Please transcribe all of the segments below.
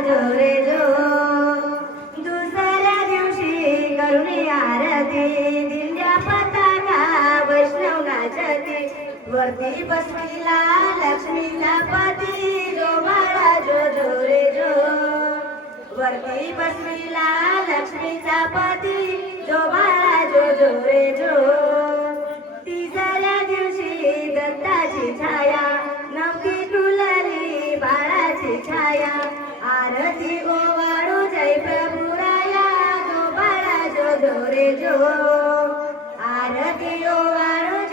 जो रे जो. दुसऱ्या दिवशी करुणी आरती दिंड्या पताका वैष्णव नाचते वरती बसलीला लक्ष्मीला पती जो बाळा जो जो रे जो. वरती बसलीला लक्ष्मीचा पती जो बाळा जो जो रे जो. बाळा जो। जो रे जो आरती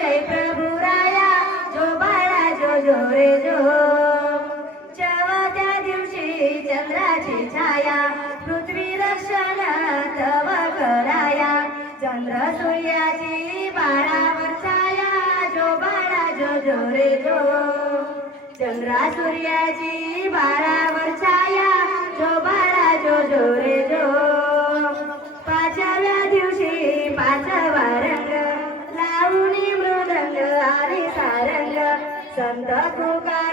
जय प्रभू राया। जो बाळा जो जो। जो दिवशी चंद्राची छाया। पृथ्वी दर्शन तव कराया। चंद्र सूर्याची बाळावर छाया। जो बाळा जो जोरे जो। चंद्रा सूर्याची बाळावर छाया। जो बाळा जो जो रे जो। पाचव्या दिवशी पाचवा रंग. लावणी मृदंग आणि सारंग. संत तुका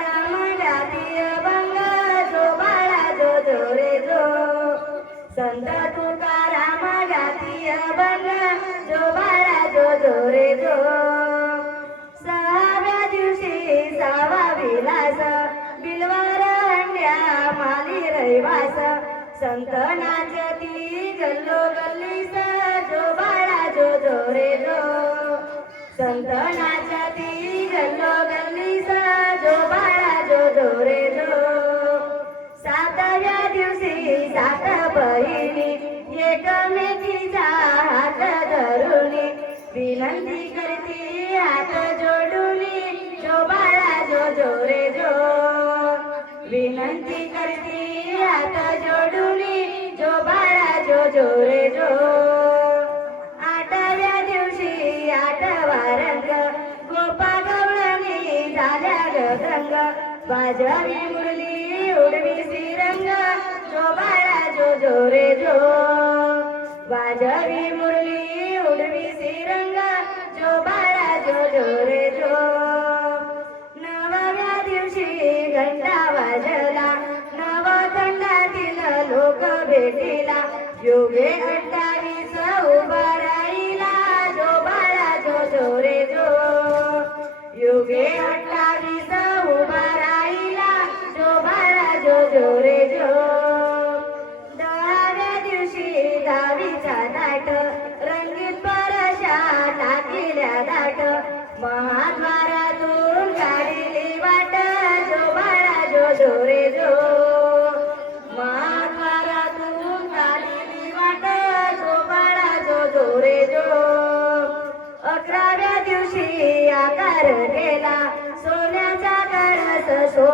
एकमेकीचा हात धरुणी विनंती करती हात जोडुनी. जो बाळा जो जो रे जो. विनंती करती हात जोडुनी. जो बाळा जो जो रे जो. आठव्या दिवशी आठवा रंग. गोपा गवळणी झाल्या गंग. वाजवी मुरली उडवी श्रीरंग. जो बाळा जो जो रे जो. वाजवी मुरली उडवी सिरंग जो बाळा जो जो रे जो नवव्या दिवशी घंटा वाजला नव खंडातील लोक भेटीला। योगे अठ्ठावीस उभारा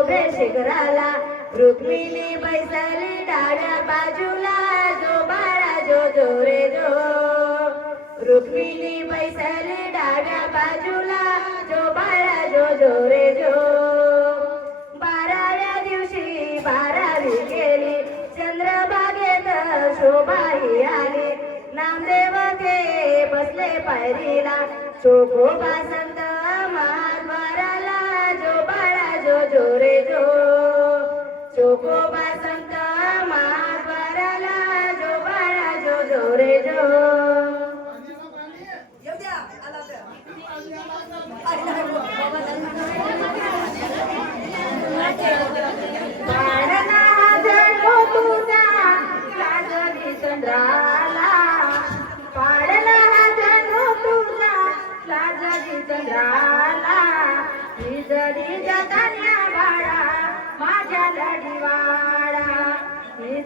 शोभे शिखराला रुक्मिणी बैसली डाव्या बाजूला जो बाळा जो जो रे जो. रुक्मिणी बैसली डाव्या बाजूला जो बाळा जो जो रे जो. बाराव्या दिवशी बारावी गेली चंद्रबागेत शोभाही आली. नामदेव ते बसले पायरीला शोभोबा संत जो रे जो शोभोबा संत महाद्वाराला जो बाळा जो जो रे जो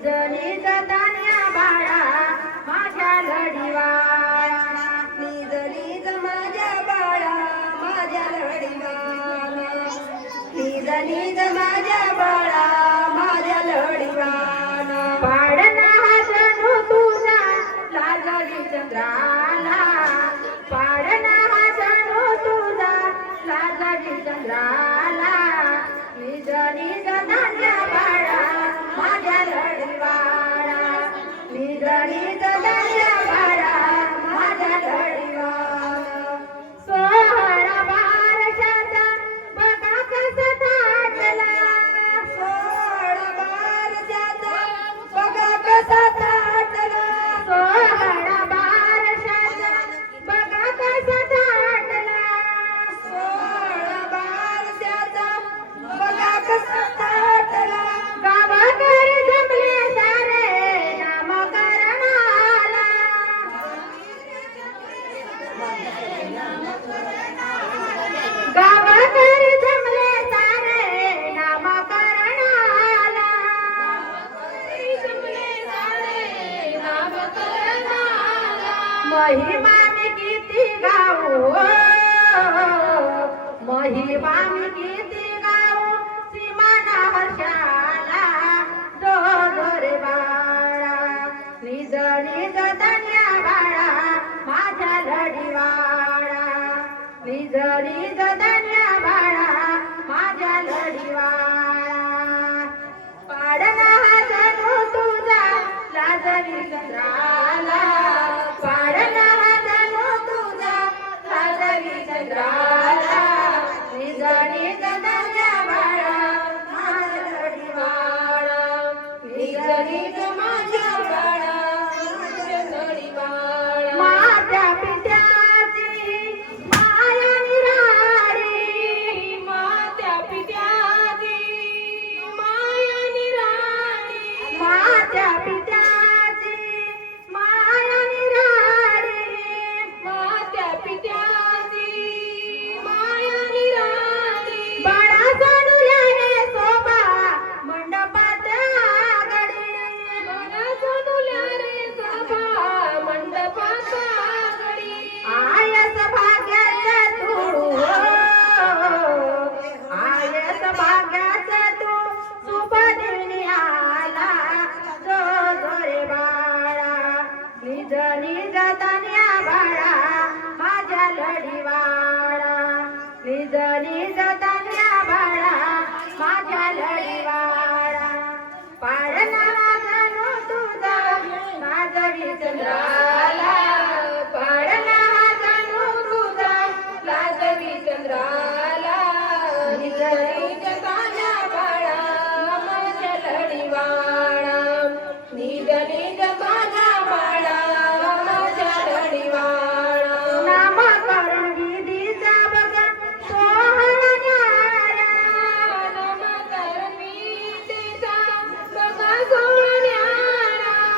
निजली जतन्या बाळा माझ्या लढीवाळा निजली ज माझ्या बाळा माझ्या लढीवाळा निज निज माझ्या महिमा किती गाऊ महिमान किती गाऊ सीमाना वर्षा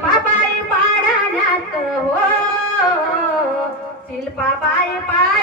शिल्पाबाई पाडाण्यात हो. शिल्पाबाई पाड